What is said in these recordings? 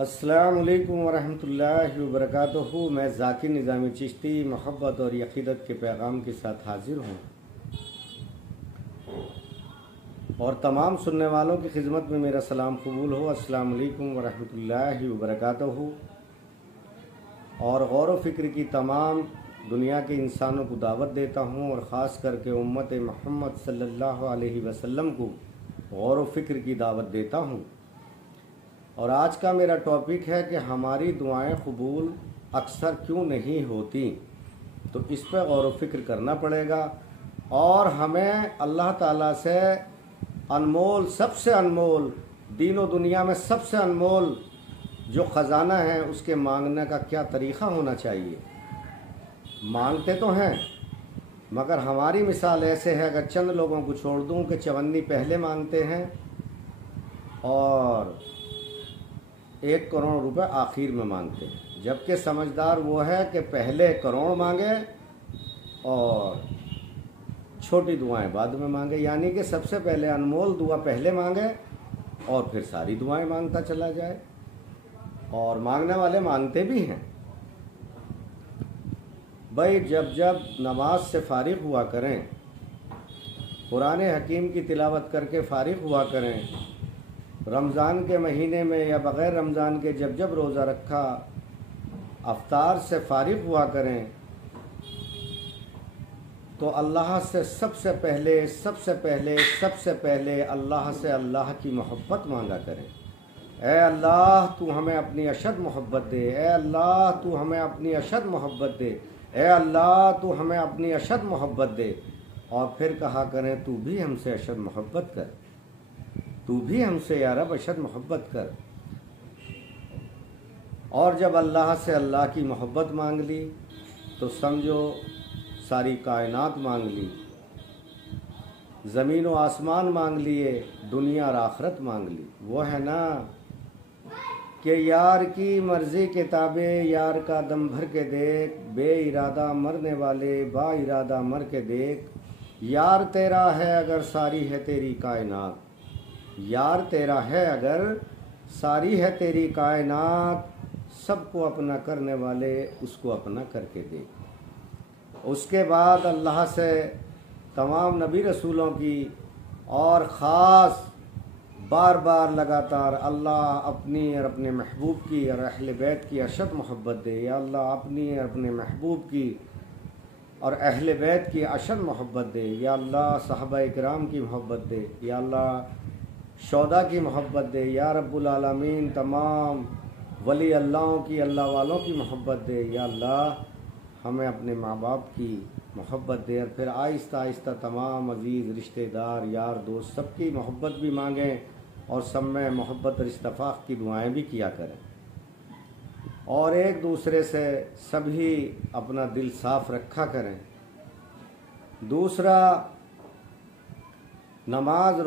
अस्सलामुअलैकुम वरहमतुल्लाहि वबरकातुहू। मैं ज़ाकिर निज़ामी चिश्ती मोहब्बत और यकीदत के पैगाम के साथ हाजिर हूँ और तमाम सुनने वालों की खिदमत में मेरा सलाम कबूल हो। अस्सलामुअलैकुम वरहमतुल्लाहि वबरकातुहू। और गौर व फिक्र की तमाम दुनिया के इंसानों को दावत देता हूँ और ख़ास करके उम्मत मोहम्मद सल्लल्लाहु अलैहि वसल्लम को गौर व फिक्र की दावत देता हूँ। और आज का मेरा टॉपिक है कि हमारी दुआएं कबूल अक्सर क्यों नहीं होती, तो इस पर गौर व फिक्र करना पड़ेगा। और हमें अल्लाह ताला से अनमोल, सबसे अनमोल, दीन व दुनिया में सबसे अनमोल जो ख़जाना है उसके मांगने का क्या तरीक़ा होना चाहिए। मांगते तो हैं मगर हमारी मिसाल ऐसे है, अगर चंद लोगों को छोड़ दूं कि चवन्नी पहले मांगते हैं और 1 करोड़ रुपए आखिर में मांगते हैं, जबकि समझदार वो है कि पहले करोड़ मांगे और छोटी दुआएं बाद में मांगे। यानी कि सबसे पहले अनमोल दुआ पहले मांगे और फिर सारी दुआएं मांगता चला जाए। और मांगने वाले मांगते भी हैं। भाई जब जब नमाज से फारिग हुआ करें, कुरान हकीम की तिलावत करके फारिग हुआ करें, रमज़ान के महीने में या बग़ैर रमज़ान के जब जब रोज़ा रखा अफ्तार से फारिग हुआ करें, तो अल्लाह से सबसे पहले अल्लाह से अल्लाह की मोहब्बत मांगा करें। ए अल्लाह तू हमें अपनी अशद मोहब्बत दे, ए अल्लाह तू हमें अपनी अशद मोहब्बत दे, ए अल्लाह तू हमें अपनी अशद मोहब्बत दे। और फिर कहा करें तू भी हमसे अशद मोहब्बत कर, तू भी हमसे या रब अशद मोहब्बत कर। और जब अल्लाह से अल्लाह की मोहब्बत मांग ली तो समझो सारी कायनात मांग ली, ज़मीन व आसमान मांग लिए, दुनिया और आखरत मांग ली। वो है ना कि यार की मर्ज़ी के ताबे यार का दम भर के देख, बे इरादा मरने वाले बा इरादा मर के देख। यार तेरा है अगर सारी है तेरी कायनात, यार तेरा है अगर सारी है तेरी कायनात, सबको अपना करने वाले उसको अपना करके देख। उसके बाद अल्लाह से तमाम नबी रसूलों की और ख़ास बार बार लगातार अल्लाह अपनी और अपने महबूब की और अहले बैत की अशद मोहब्बत दे, या अल्लाह अपनी और अपने महबूब की और अहले बैत की अशद मोहब्बत दे, या अल्लाह सहाबा इकराम की मोहब्बत दे, या अल्लाह शौदा की मोहब्बत दे, या रब्बुल आलमीन तमाम वली अल्लाहों की, अल्लाह वालों की मोहब्बत दे, या अल्लाह हमें अपने माँ बाप की मोहब्बत दे। और फिर आहिस्ता आहिस्ता तमाम अज़ीज़ रिश्तेदार यार दोस्त सबकी मोहब्बत भी मांगें और सब में मोहब्बत और इस्तफ़ाक़ की दुआएं भी किया करें। और एक दूसरे से सभी अपना दिल साफ़ रखा करें। दूसरा, नमाज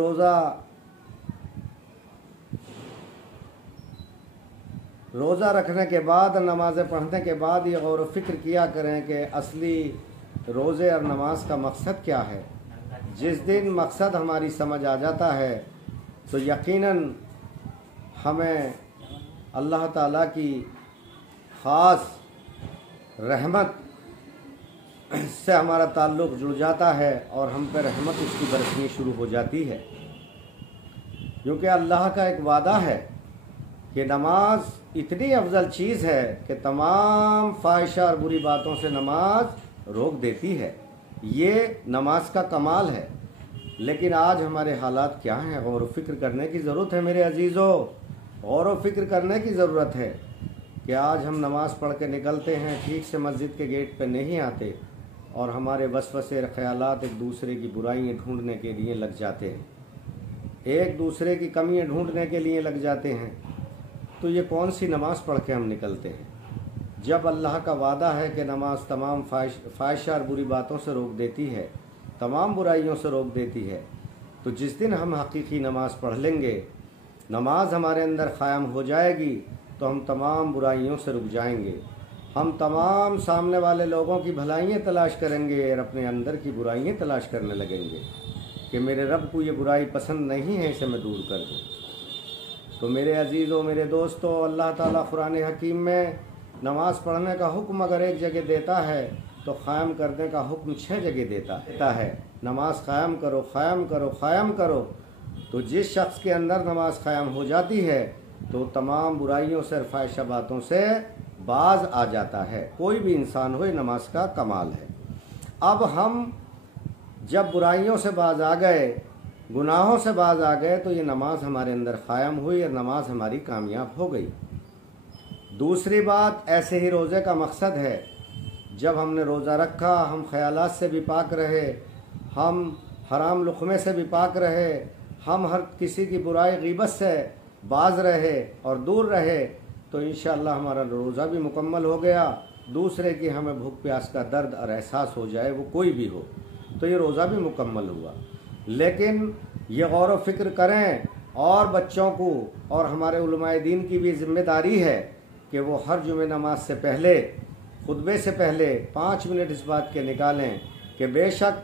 रोज़ा रखने के बाद, नमाज़ें पढ़ने के बाद ये गौर व फिक्र किया करें कि असली रोज़े और नमाज का मकसद क्या है। जिस दिन मकसद हमारी समझ आ जाता है तो यकीनन हमें अल्लाह ताला की ख़ास रहमत से हमारा ताल्लुक़ जुड़ जाता है और हम पर रहमत उसकी बरसनी शुरू हो जाती है। क्योंकि अल्लाह का एक वादा है कि नमाज इतनी अफजल चीज़ है कि तमाम फ़ाहिशा और बुरी बातों से नमाज रोक देती है। ये नमाज का कमाल है। लेकिन आज हमारे हालात क्या हैं, गौर व फिक्र करने की ज़रूरत है मेरे अजीज़ों। गौर व फिक्र करने की ज़रूरत है कि आज हम नमाज़ पढ़ के निकलते हैं, ठीक से मस्जिद के गेट पर नहीं आते और हमारे वसवसे ख़यालात एक दूसरे की बुराइयाँ ढूंढने के लिए लग जाते हैं, एक दूसरे की कमियाँ ढूंढने के लिए लग जाते हैं। तो ये कौन सी नमाज़ पढ़ के हम निकलते हैं, जब अल्लाह का वादा है कि नमाज तमाम फ़ाहिशा और बुरी बातों से रोक देती है, तमाम बुराइयों से रोक देती है। तो जिस दिन हम हकीकी नमाज़ पढ़ लेंगे, नमाज हमारे अंदर क़ायम हो जाएगी, तो हम तमाम बुराइयों से रुक जाएंगे। हम तमाम सामने वाले लोगों की भलाइयाँ तलाश करेंगे और अपने अंदर की बुराइयाँ तलाश करने लगेंगे कि मेरे रब को ये बुराई पसंद नहीं है, इसे मैं दूर कर दूँ। तो मेरे अजीज़ों, मेरे दोस्तों, अल्लाह ताला कुरान हकीम में नमाज़ पढ़ने का हुक्म अगर एक जगह देता है तो क़ायम करने का हुक्म 6 जगह देता है। नमाज क़ायम करो, क़ायम करो, क़ायम करो। तो जिस शख्स के अंदर नमाज क़ायम हो जाती है तो तमाम बुराइयों से और फ़ाहिशा बातों से बाज आ जाता है। कोई भी इंसान हो, नमाज का कमाल है। अब हम जब बुराइयों से बाज आ गए, गुनाहों से बाज आ गए, तो ये नमाज हमारे अंदर क़ायम हुई और नमाज हमारी कामयाब हो गई। दूसरी बात, ऐसे ही रोज़े का मकसद है, जब हमने रोज़ा रखा हम ख़यालात से भी पाक रहे, हम हराम लुक़मे से भी पाक रहे, हम हर किसी की बुराई ग़ीबत से बाज रहे और दूर रहे, तो इंशाअल्लाह हमारा रोज़ा भी मुकम्मल हो गया। दूसरे की हमें भूख प्यास का दर्द और एहसास हो जाए, वो कोई भी हो, तो ये रोज़ा भी मुकम्मल हुआ। लेकिन ये गौर व फिक्र करें, और बच्चों को और हमारे उलमाए दीन की भी ज़िम्मेदारी है कि वो हर जुमे नमाज से पहले, खुतबे से पहले 5 मिनट इस बात के निकालें कि बेशक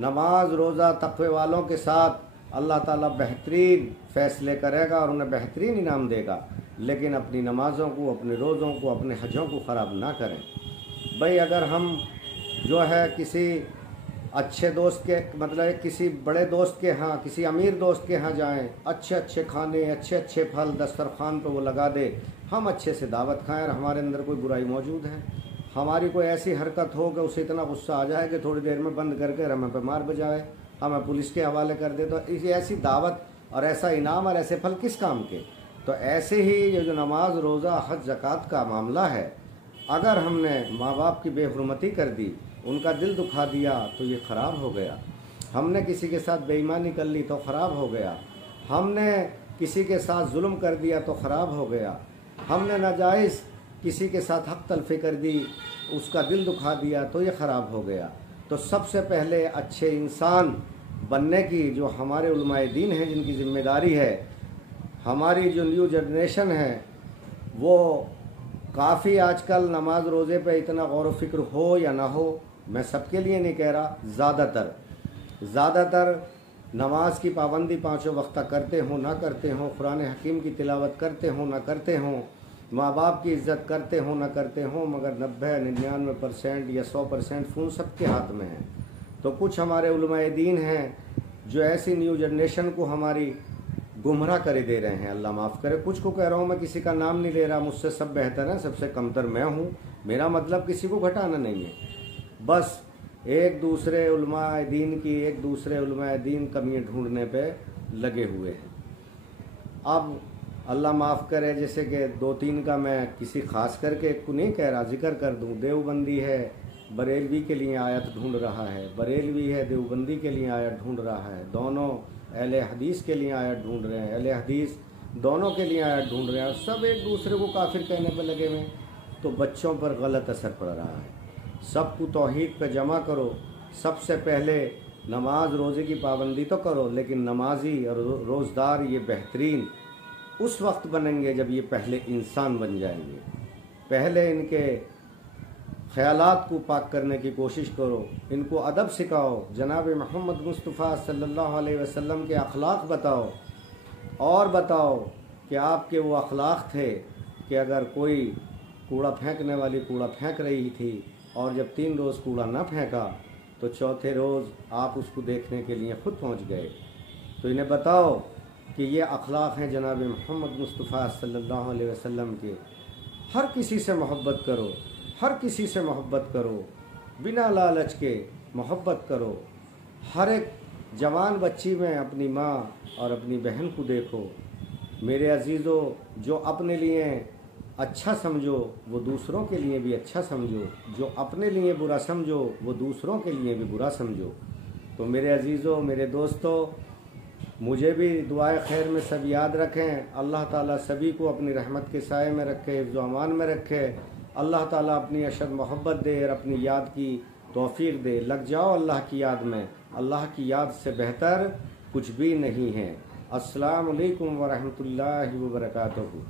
नमाज रोज़ा तक़वे वालों के साथ अल्लाह ताला बेहतरीन फ़ैसले करेगा और उन्हें बेहतरीन इनाम देगा, लेकिन अपनी नमाज़ों को, अपने रोज़ों को, अपने हजों को ख़राब ना करें। भाई अगर हम जो है किसी अच्छे दोस्त के, मतलब किसी बड़े दोस्त के यहाँ, किसी अमीर दोस्त के यहाँ जाएं, अच्छे अच्छे खाने, अच्छे अच्छे फल दस्तरखान पर वो लगा दे, हम अच्छे से दावत खाएं और हमारे अंदर कोई बुराई मौजूद है, हमारी कोई ऐसी हरकत हो कि उसे इतना गुस्सा आ जाए कि थोड़ी देर में बंद करके हमें पर मार बजाए, हमें पुलिस के हवाले कर दे, तो इसी ऐसी दावत और ऐसा इनाम और ऐसे फल किस काम के। तो ऐसे ही ये जो नमाज रोज़ा हज ज़कात का मामला है, अगर हमने माँ बाप की बेहुरमती कर दी, उनका दिल दुखा दिया, तो ये ख़राब हो गया। हमने किसी के साथ बेईमानी कर ली तो ख़राब हो गया। हमने किसी के साथ जुल्म कर दिया तो ख़राब हो गया। हमने नाजायज़ किसी के साथ हक़ तलफ़ी कर दी, उसका दिल दुखा दिया, तो ये ख़राब हो गया। तो सबसे पहले अच्छे इंसान बनने की जो हमारे उलमाए दीन हैं, जिनकी ज़िम्मेदारी है, हमारी जो न्यू जनरेशन है, वो काफ़ी आजकल नमाज रोज़े पे इतना गौर व फिक्र हो या ना हो, मैं सबके लिए नहीं कह रहा, ज़्यादातर नमाज की पाबंदी 5 वक्त करते हों ना करते हों, कुरान हकीम की तिलावत करते हों ना करते हों, माँ बाप की इज़्ज़त करते हों ना करते हों, मगर 90-99% या 100% फ़ोन सबके हाथ में है। तो कुछ हमारे उलमाए दीन हैं जो ऐसी न्यू जनरेशन को हमारी गुमराह करे दे रहे हैं, अल्लाह माफ़ करे। कुछ को कह रहा हूँ, मैं किसी का नाम नहीं ले रहा, मुझसे सब बेहतर हैं, सबसे कमतर मैं हूँ, मेरा मतलब किसी को घटाना नहीं है, बस एक दूसरे उलमाए दीन कमियाँ ढूंढने पे लगे हुए हैं। अब अल्लाह माफ़ करे, जैसे कि 2-3 का मैं किसी ख़ास करके को नहीं कह रहा, जिक्र कर दूँ। देवबंदी है, बरेलवी के लिए आयत ढूंढ रहा है, बरेलवी है देवबंदी के लिए आयत ढूंढ रहा है, दोनों अहले हदीस के लिए आयत ढूंढ रहे हैं, अहले हदीस दोनों के लिए आयत ढूंढ रहे हैं, और सब एक दूसरे को काफिर कहने पर लगे हुए। तो बच्चों पर गलत असर पड़ रहा है। सबको तौहीद पे जमा करो। सबसे पहले नमाज रोज़े की पाबंदी तो करो, लेकिन नमाजी और रोज़दार ये बेहतरीन उस वक्त बनेंगे जब ये पहले इंसान बन जाएंगे। पहले इनके ख़यालात को पाक करने की कोशिश करो, इनको अदब सिखाओ, जनाब मोहम्मद मुस्तफ़ा सल्लल्लाहु अलैहि वसल्लम के अखलाक बताओ, और बताओ कि आपके वो अखलाक थे कि अगर कोई कूड़ा फेंकने वाली कूड़ा फेंक रही थी और जब 3 रोज़ कूड़ा ना फेंका तो चौथे रोज़ आप उसको देखने के लिए ख़ुद पहुंच गए। तो इन्हें बताओ कि ये अखलाक हैं जनाब मोहम्मद मुस्तफ़ा सल्लल्लाहु अलैहि वसल्लम के। हर किसी से मोहब्बत करो, हर किसी से मोहब्बत करो, बिना लालच के मोहब्बत करो। हर एक जवान बच्ची में अपनी माँ और अपनी बहन को देखो। मेरे अजीज़ों, जो अपने लिए अच्छा समझो वो दूसरों के लिए भी अच्छा समझो, जो अपने लिए बुरा समझो वो दूसरों के लिए भी बुरा समझो। तो मेरे अजीज़ों, मेरे दोस्तों, मुझे भी दुआए खैर में सब याद रखें। अल्लाह ताला सभी को अपनी रहमत के साए में रखे, हिफ्ज़ अमान में रखे। अल्लाह ताला अपनी अशद मोहब्बत दे और अपनी याद की तौफीक दे। लग जाओ अल्लाह की याद में, अल्लाह की याद से बेहतर कुछ भी नहीं है। अस्सलामु अलैकुम व रहमतुल्लाहि व बरकातुहू।